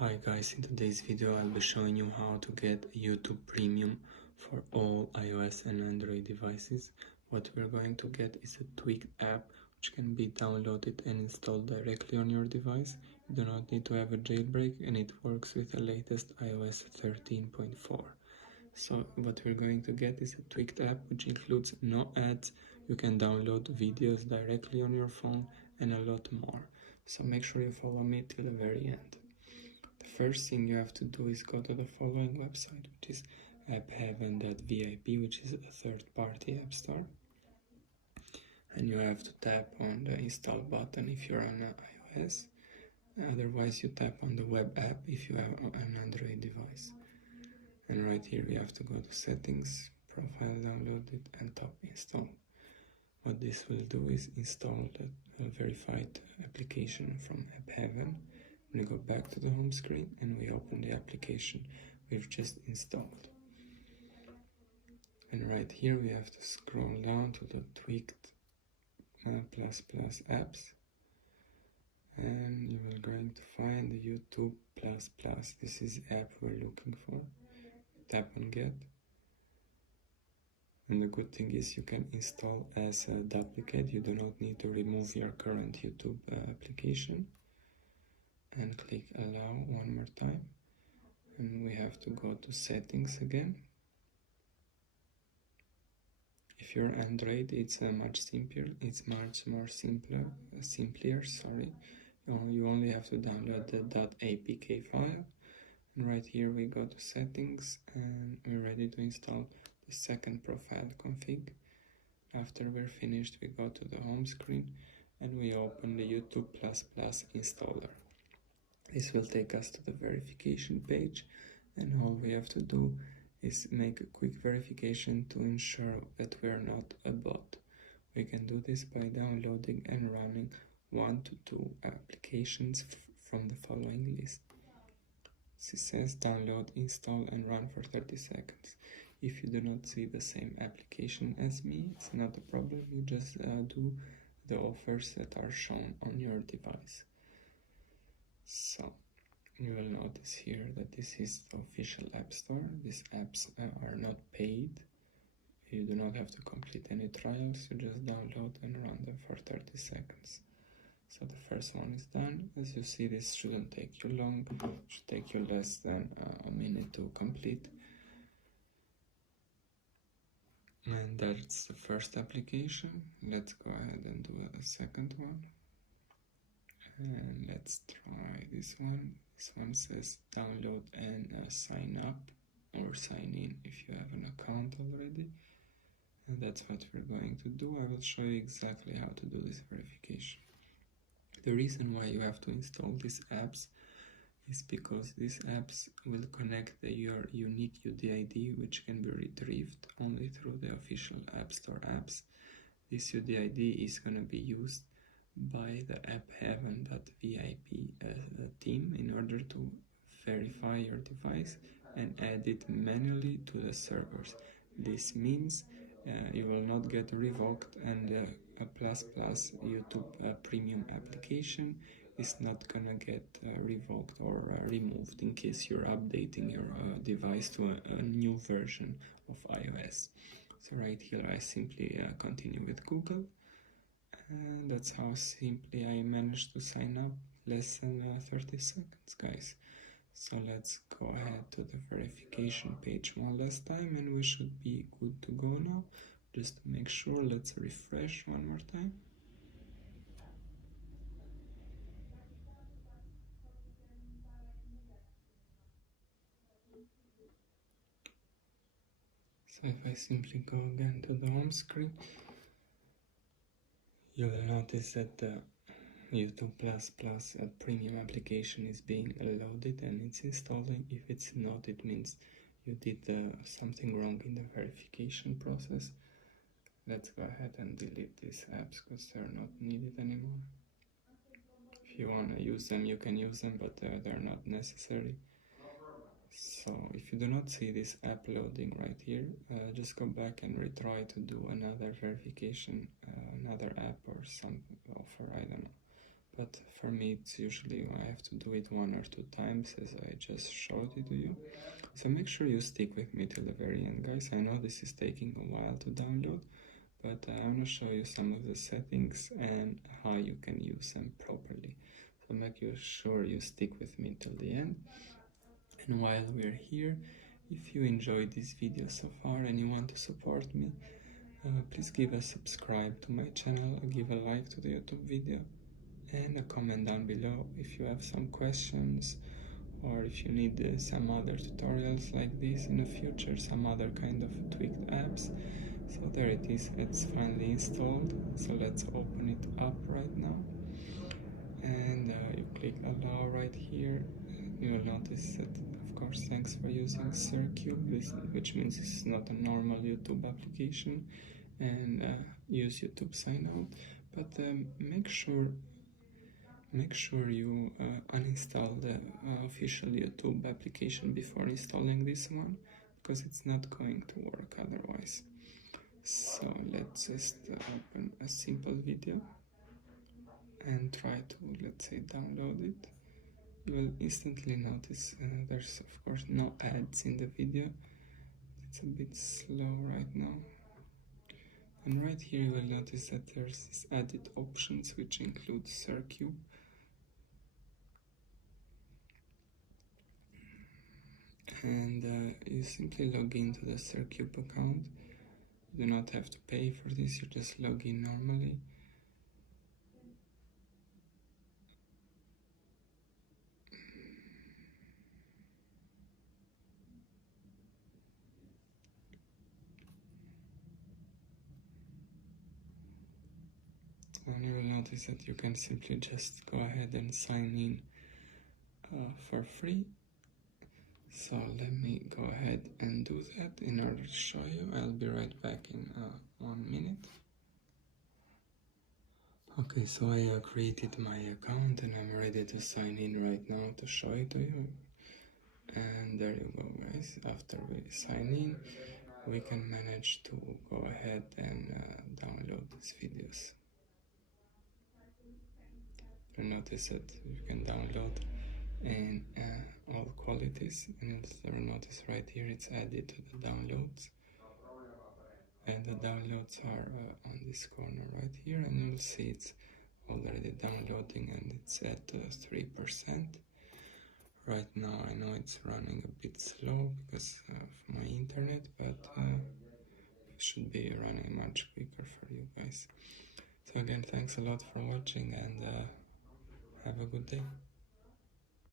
Hi guys, in today's video I'll be showing you how to get YouTube Premium for all iOS and Android devices. What we're going to get is a tweaked app which can be downloaded and installed directly on your device. You do not need to have a jailbreak and it works with the latest iOS 13.4. So what we're going to get is a tweaked app which includes no ads. You can download videos directly on your phone and a lot more. So make sure you follow me till the very end. The first thing you have to do is go to the following website, which is appheaven.vip, which is a third-party app store. And you have to tap on the install button if you're on iOS. Otherwise, you tap on the web app if you have an Android device. And right here we have to go to settings, profile downloaded, and top install. What this will do is install the verified application from AppHeaven. We go back to the home screen and we open the application we've just installed. And right here we have to scroll down to the tweaked plus apps, and you are going to find the YouTube plus. This is the app we're looking for. Tap on get, and the good thing is you can install as a duplicate. You do not need to remove your current YouTube application. And click allow one more time, and we have to go to settings again. If you're Android, it's much simpler. It's much more simpler. You only have to download the .apk file, and right here we go to settings, and we're ready to install the second profile config. After we're finished, we go to the home screen and we open the YouTube plus installer. This will take us to the verification page, and all we have to do is make a quick verification to ensure that we are not a bot. We can do this by downloading and running 1 to 2 applications from the following list. It says download, install and run for 30 seconds. If you do not see the same application as me, it's not a problem. You just do the offers that are shown on your device. So you will notice here that this is the official app store. These apps are not paid. You do not have to complete any trials. You just download and run them for 30 seconds. So the first one is done. As you see, this shouldn't take you long. It should take you less than a minute to complete. And that's the first application. Let's go ahead and do a second one. And let's try this one. This one says download and sign up or sign in if you have an account already. And that's what we're going to do. I will show you exactly how to do this verification. The reason why you have to install these apps is because these apps will connect your unique UDID, which can be retrieved only through the official App Store apps. This UDID is going to be used by the appheaven.vip team in order to verify your device and add it manually to the servers. This means you will not get revoked, and a YouTube Premium application is not gonna get revoked or removed in case you're updating your device to a new version of iOS. So right here I simply continue with Google. And that's how simply I managed to sign up, less than 30 seconds, guys. So let's go ahead to the verification page one last time, and we should be good to go now. Just to make sure, let's refresh one more time. So if I simply go again to the home screen, you will notice that the YouTube plus premium application is being loaded and it's installing. If it's not, it means you did something wrong in the verification process. Let's go ahead and delete these apps because they're not needed anymore. If you want to use them, you can use them, but they're not necessary. So if you do not see this app loading right here, just go back and retry to do another verification, another app or some offer, I don't know. but for me it's usually I have to do it 1 or 2 times as I just showed it to you. So make sure you stick with me till the very end, guys. I know this is taking a while to download, but I'm gonna show you some of the settings and how you can use them properly. So make sure you stick with me till the end. And while we're here, if you enjoyed this video so far and you want to support me, please give a subscribe to my channel, give a like to the YouTube video, and a comment down below if you have some questions or if you need some other tutorials like this in the future, some other kind of tweaked apps. So there it is, it's finally installed. So let's open it up right now, and you click allow right here. You will notice that, of course, thanks for using SirCube, which means it's not a normal YouTube application, and use YouTube sign out. But make sure you uninstall the official YouTube application before installing this one, because it's not going to work otherwise. So let's just open a simple video and try to, let's say, download it. You will instantly notice there's of course no ads in the video. It's a bit slow right now. And right here you will notice that there's this added options, which includes SirCube. And you simply log into the SirCube account. You do not have to pay for this, you just log in normally. And you will notice that you can simply just go ahead and sign in for free. So let me go ahead and do that in order to show you. I'll be right back in 1 minute. Okay, so I created my account and I'm ready to sign in right now to show it to you. And there you go, guys. After we sign in, we can manage to go ahead and download these videos. You notice that you can download in all qualities, and you'll notice right here it's added to the downloads, and the downloads are on this corner right here, and you'll see it's already downloading and it's at 3%. Right now I know it's running a bit slow because of my internet, but it should be running much quicker for you guys. So again, thanks a lot for watching, and have a good day.